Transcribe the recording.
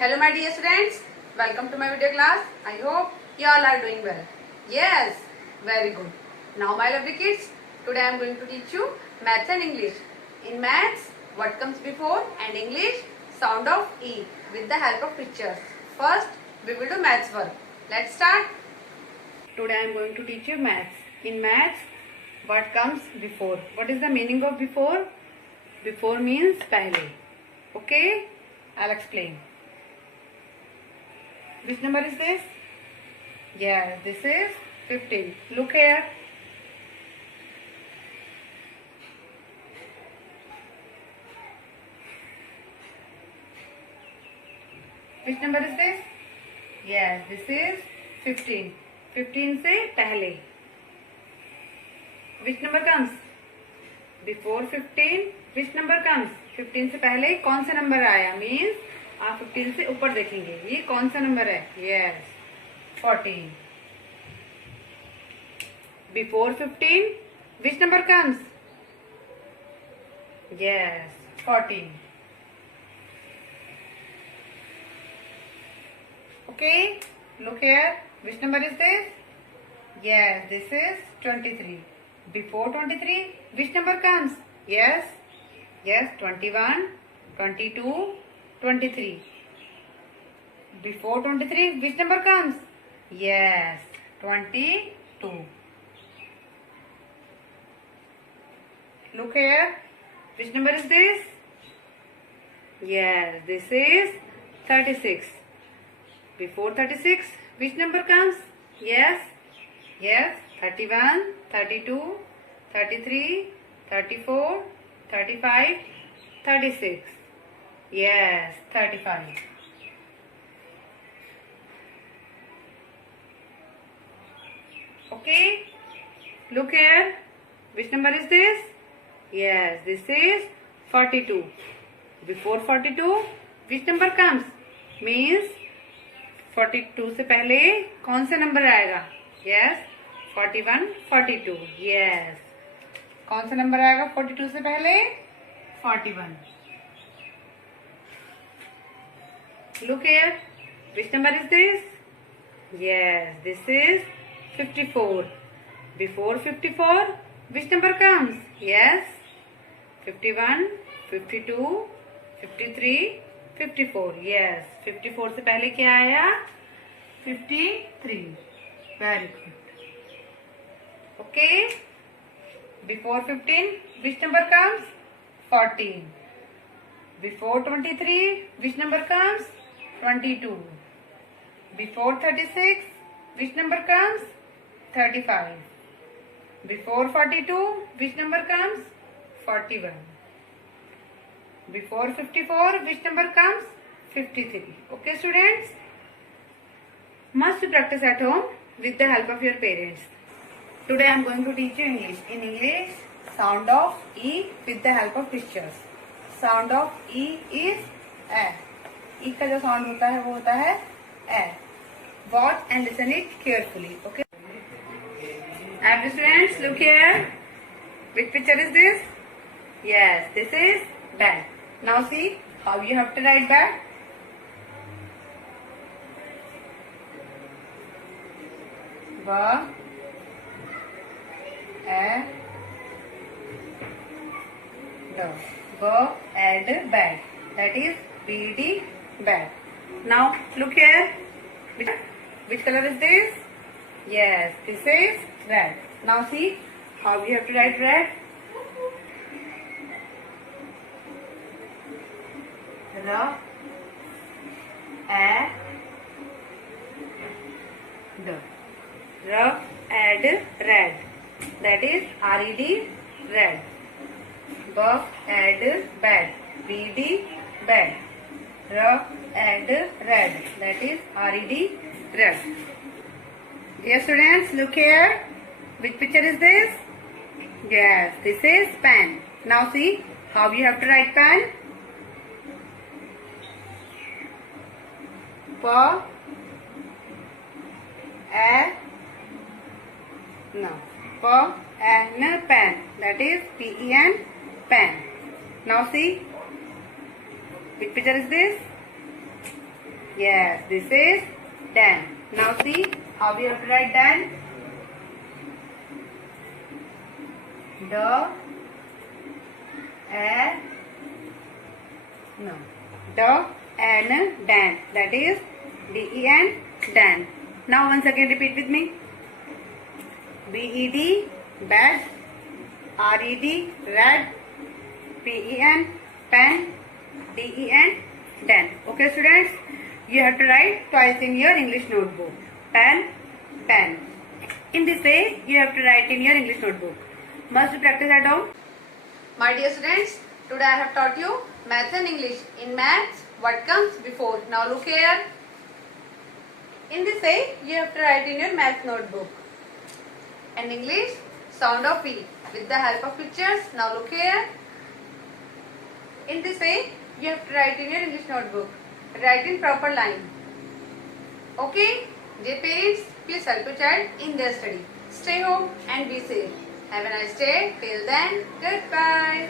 Hello my dear students, welcome to my video class. I hope you all are doing well. Yes, very good. Now my lovely kids, today I am going to teach you maths and English. In maths, what comes before, and English, sound of E with the help of pictures. First, we will do maths work. Let's start. Today I am going to teach you maths. In maths, what comes before? What is the meaning of before? Before means pehle. Okay, I'll explain. Which number is this? Yeah, this is 15. Look here. Which number is this? Yes, this is 15. 15 से पहले. Which number comes? Before 15. Which number comes? 15 से पहले कौन सा number आया? Means आप 15 से ऊपर देखेंगे. ये कौन सा नंबर है? Yes, 14. Before 15, which number comes? Yes, 14. Okay, look here. Which number is this? Yes, this is 23. Before 23, which number comes? Yes, 21, 22, 23. Before 23, which number comes? Yes, 22. Look here. Which number is this? Yes, this is 36. Before 36, which number comes? Yes, 31, 32, 33, 34, 35, 36. Yes, 35. Okay, look here. Which number is this? Yes, this is 42. Before 42, which number comes? Means 42 से पहले कौन सा number आएगा? Yes, 41, 42. Yes. कौन सा number आएगा 42 से पहले? 41. Look here. Which number is this? Yes, this is 54. Before 54, which number comes? Yes, 51, 52, 53, 54. Yes, 54 से पहले क्या आया? 53. Very good. Okay. Before 15, which number comes? 14. Before 23, which number comes? 22. Before 36, which number comes? 35. Before 42, which number comes? 41. Before 54, which number comes? 53. Okay, students? Must practice at home with the help of your parents. Today I am going to teach you English. In English, sound of E with the help of pictures. Sound of E is A. E का जो sound होता है वो होता है A. Watch and listen it carefully. Okay. And students, look here. Which picture is this? Yes, this is bag. Now see how you have to write bag. B A D. B and bag. That is BD bag. Now look here. Which color is this? Yes, this is red. Now see how you have to write red. R A D. R and red. That is RED red. B and bad. BD bad. R and red. That is RED red. Dear students, look here. Which picture is this? Yes, this is pen. Now see how you have to write pen. P A no P N pen. That is PEN pen. Now see which picture is this? Yes, this is Dan. Now see how we have to write Dan. Dan. That is D-E-N, Dan. Now once again repeat with me. B-E-D, bed. R-E-D, red. P-E-N, pen. D-E-N, Dan. Okay students, you have to write twice in your English notebook. Pen, pen. In this way, you have to write in your English notebook. Must you practice at home? My dear students, today I have taught you maths and English. In maths, what comes before? Now look here. In this way, you have to write in your maths notebook. And English, sound of V with the help of pictures. Now look here. In this way, you have to write in your English notebook. Write in proper line. Okay? Dear parents, please help your child in their study. Stay home and be safe. Have a nice day. Till then, goodbye.